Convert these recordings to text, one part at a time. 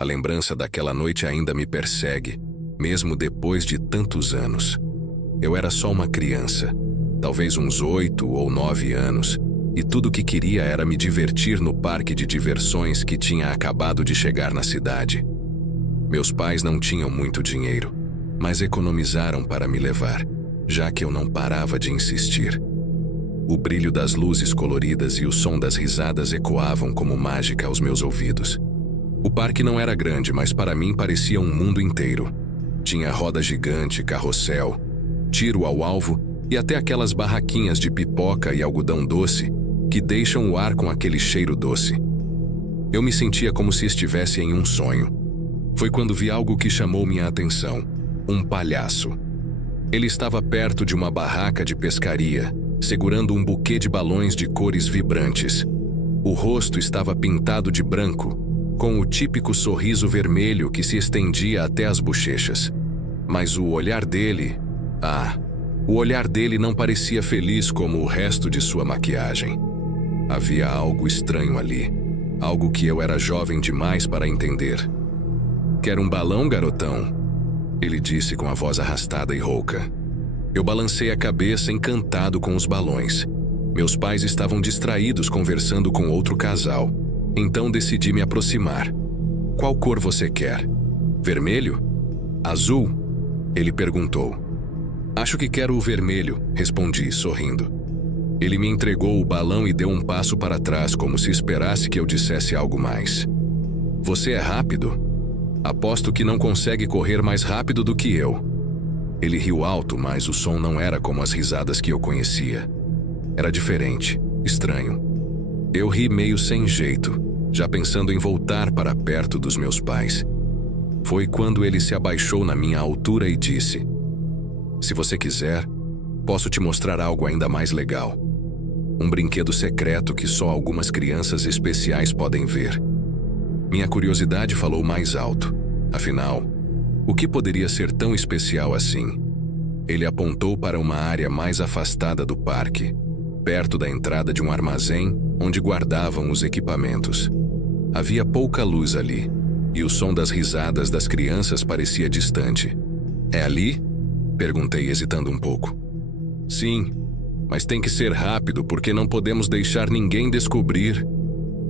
A lembrança daquela noite ainda me persegue, mesmo depois de tantos anos. Eu era só uma criança, talvez uns 8 ou 9 anos, e tudo o que queria era me divertir no parque de diversões que tinha acabado de chegar na cidade. Meus pais não tinham muito dinheiro, mas economizaram para me levar, já que eu não parava de insistir. O brilho das luzes coloridas e o som das risadas ecoavam como mágica aos meus ouvidos. O parque não era grande, mas para mim parecia um mundo inteiro. Tinha roda gigante, carrossel, tiro ao alvo e até aquelas barraquinhas de pipoca e algodão doce que deixam o ar com aquele cheiro doce. Eu me sentia como se estivesse em um sonho. Foi quando vi algo que chamou minha atenção: um palhaço. Ele estava perto de uma barraca de pescaria, segurando um buquê de balões de cores vibrantes. O rosto estava pintado de branco, com o típico sorriso vermelho que se estendia até as bochechas. Mas o olhar dele... o olhar dele não parecia feliz como o resto de sua maquiagem. Havia algo estranho ali, algo que eu era jovem demais para entender. "Quer um balão, garotão?" ele disse com a voz arrastada e rouca. Eu balancei a cabeça, encantado com os balões. Meus pais estavam distraídos conversando com outro casal, então decidi me aproximar. "Qual cor você quer? Vermelho? Azul?" ele perguntou. "Acho que quero o vermelho", respondi, sorrindo. Ele me entregou o balão e deu um passo para trás, como se esperasse que eu dissesse algo mais. "Você é rápido? Aposto que não consegue correr mais rápido do que eu." Ele riu alto, mas o som não era como as risadas que eu conhecia. Era diferente, estranho. Eu ri meio sem jeito, já pensando em voltar para perto dos meus pais. Foi quando ele se abaixou na minha altura e disse: "Se você quiser, posso te mostrar algo ainda mais legal. Um brinquedo secreto que só algumas crianças especiais podem ver." Minha curiosidade falou mais alto. Afinal, o que poderia ser tão especial assim? Ele apontou para uma área mais afastada do parque, perto da entrada de um armazém onde guardavam os equipamentos. Havia pouca luz ali, e o som das risadas das crianças parecia distante. "É ali?" perguntei, hesitando um pouco. "Sim, mas tem que ser rápido porque não podemos deixar ninguém descobrir."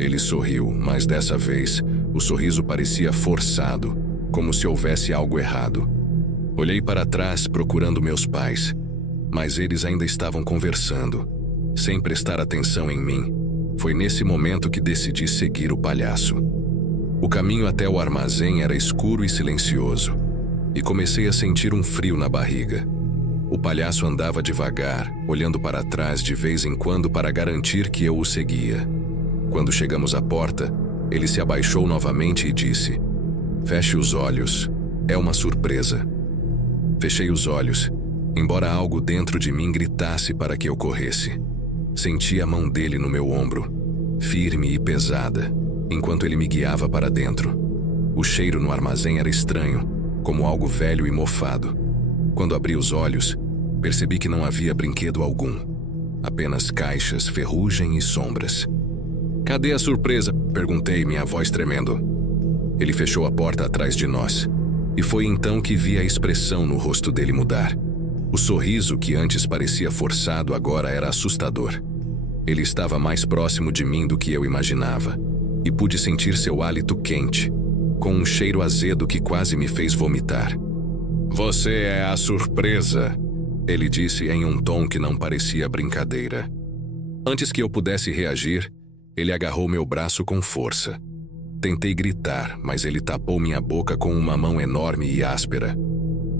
Ele sorriu, mas dessa vez o sorriso parecia forçado, como se houvesse algo errado. Olhei para trás procurando meus pais, mas eles ainda estavam conversando, sem prestar atenção em mim. Foi nesse momento que decidi seguir o palhaço. O caminho até o armazém era escuro e silencioso, e comecei a sentir um frio na barriga. O palhaço andava devagar, olhando para trás de vez em quando para garantir que eu o seguia. Quando chegamos à porta, ele se abaixou novamente e disse: "Feche os olhos, é uma surpresa." Fechei os olhos, embora algo dentro de mim gritasse para que eu corresse. Senti a mão dele no meu ombro, firme e pesada, enquanto ele me guiava para dentro. O cheiro no armazém era estranho, como algo velho e mofado. Quando abri os olhos, percebi que não havia brinquedo algum, apenas caixas, ferrugem e sombras. "Cadê a surpresa?" perguntei, minha voz tremendo. Ele fechou a porta atrás de nós, e foi então que vi a expressão no rosto dele mudar. O sorriso, que antes parecia forçado, agora era assustador. Ele estava mais próximo de mim do que eu imaginava, e pude sentir seu hálito quente, com um cheiro azedo que quase me fez vomitar. "Você é a surpresa", ele disse em um tom que não parecia brincadeira. Antes que eu pudesse reagir, ele agarrou meu braço com força. Tentei gritar, mas ele tapou minha boca com uma mão enorme e áspera.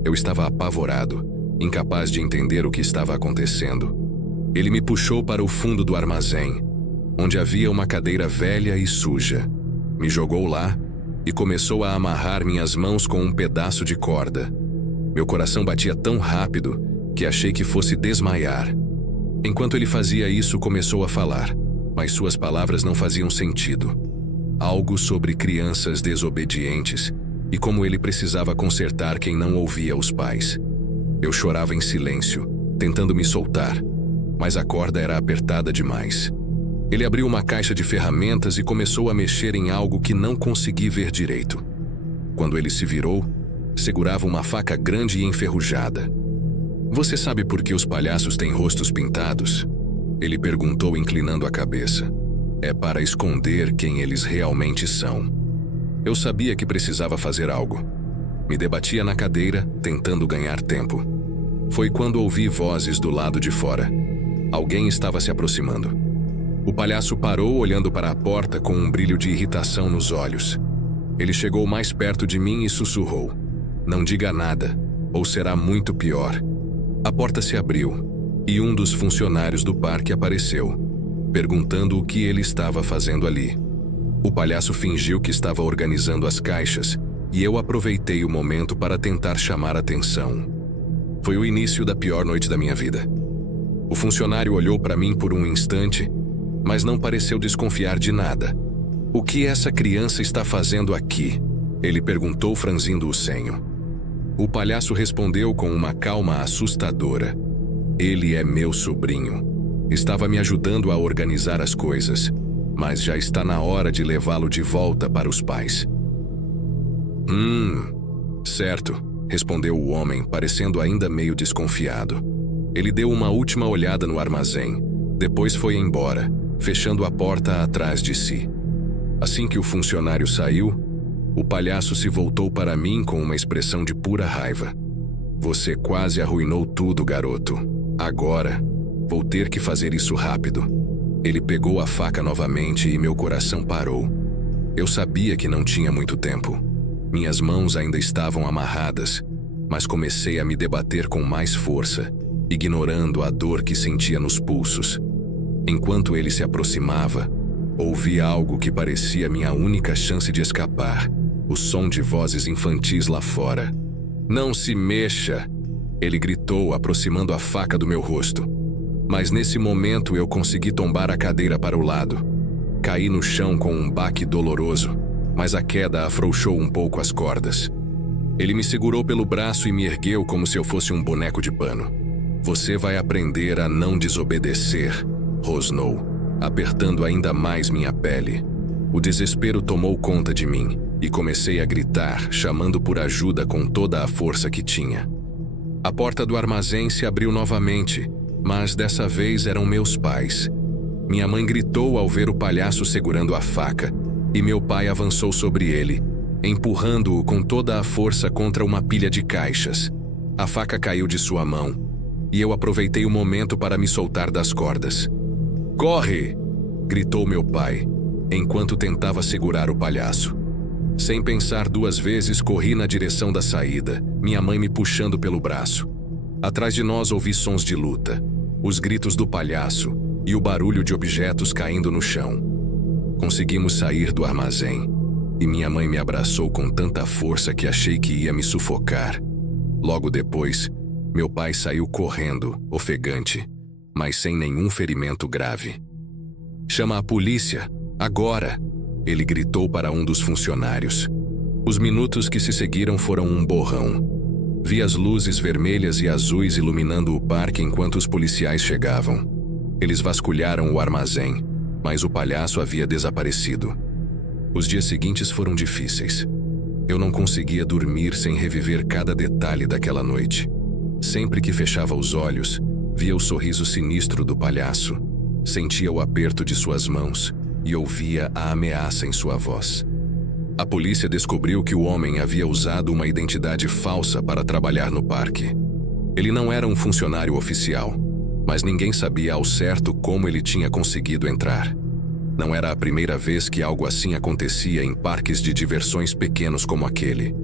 Eu estava apavorado, incapaz de entender o que estava acontecendo. Ele me puxou para o fundo do armazém, onde havia uma cadeira velha e suja. Me jogou lá e começou a amarrar minhas mãos com um pedaço de corda. Meu coração batia tão rápido que achei que fosse desmaiar. Enquanto ele fazia isso, começou a falar, mas suas palavras não faziam sentido. Algo sobre crianças desobedientes e como ele precisava consertar quem não ouvia os pais. Eu chorava em silêncio, tentando me soltar, mas a corda era apertada demais. Ele abriu uma caixa de ferramentas e começou a mexer em algo que não consegui ver direito. Quando ele se virou, segurava uma faca grande e enferrujada. Você sabe por que os palhaços têm rostos pintados? Ele perguntou, inclinando a cabeça. É para esconder quem eles realmente são. Eu sabia que precisava fazer algo. Me debatia na cadeira, tentando ganhar tempo. Foi quando ouvi vozes do lado de fora. Alguém estava se aproximando. O palhaço parou, olhando para a porta com um brilho de irritação nos olhos. Ele chegou mais perto de mim e sussurrou: "Não diga nada, ou será muito pior." A porta se abriu, e um dos funcionários do parque apareceu, perguntando o que ele estava fazendo ali. O palhaço fingiu que estava organizando as caixas, e eu aproveitei o momento para tentar chamar atenção. Foi o início da pior noite da minha vida. O funcionário olhou para mim por um instante, mas não pareceu desconfiar de nada. "O que essa criança está fazendo aqui?" ele perguntou, franzindo o senho. O palhaço respondeu com uma calma assustadora: "Ele é meu sobrinho. Estava me ajudando a organizar as coisas, mas já está na hora de levá-lo de volta para os pais." Certo", respondeu o homem, parecendo ainda meio desconfiado. Ele deu uma última olhada no armazém, depois foi embora, fechando a porta atrás de si. Assim que o funcionário saiu, o palhaço se voltou para mim com uma expressão de pura raiva. "Você quase arruinou tudo, garoto. Agora, vou ter que fazer isso rápido." Ele pegou a faca novamente e meu coração parou. Eu sabia que não tinha muito tempo. Minhas mãos ainda estavam amarradas, mas comecei a me debater com mais força, ignorando a dor que sentia nos pulsos. Enquanto ele se aproximava, ouvi algo que parecia minha única chance de escapar: o som de vozes infantis lá fora. "Não se mexa!" ele gritou, aproximando a faca do meu rosto. Mas nesse momento eu consegui tombar a cadeira para o lado. Caí no chão com um baque doloroso, mas a queda afrouxou um pouco as cordas. Ele me segurou pelo braço e me ergueu como se eu fosse um boneco de pano. "Você vai aprender a não desobedecer", rosnou, apertando ainda mais minha pele. O desespero tomou conta de mim e comecei a gritar, chamando por ajuda com toda a força que tinha. A porta do armazém se abriu novamente, mas dessa vez eram meus pais. Minha mãe gritou ao ver o palhaço segurando a faca, e meu pai avançou sobre ele, empurrando-o com toda a força contra uma pilha de caixas. A faca caiu de sua mão, e eu aproveitei o momento para me soltar das cordas. "Corre!" gritou meu pai, enquanto tentava segurar o palhaço. Sem pensar duas vezes, corri na direção da saída, minha mãe me puxando pelo braço. Atrás de nós ouvi sons de luta, os gritos do palhaço e o barulho de objetos caindo no chão. Conseguimos sair do armazém, e minha mãe me abraçou com tanta força que achei que ia me sufocar. Logo depois, meu pai saiu correndo, ofegante, mas sem nenhum ferimento grave. "Chama a polícia, agora!" ele gritou para um dos funcionários. Os minutos que se seguiram foram um borrão. Vi as luzes vermelhas e azuis iluminando o parque enquanto os policiais chegavam. Eles vasculharam o armazém, mas o palhaço havia desaparecido. Os dias seguintes foram difíceis. Eu não conseguia dormir sem reviver cada detalhe daquela noite. Sempre que fechava os olhos, via o sorriso sinistro do palhaço, sentia o aperto de suas mãos e ouvia a ameaça em sua voz. A polícia descobriu que o homem havia usado uma identidade falsa para trabalhar no parque. Ele não era um funcionário oficial, mas ninguém sabia ao certo como ele tinha conseguido entrar. Não era a primeira vez que algo assim acontecia em parques de diversões pequenos como aquele.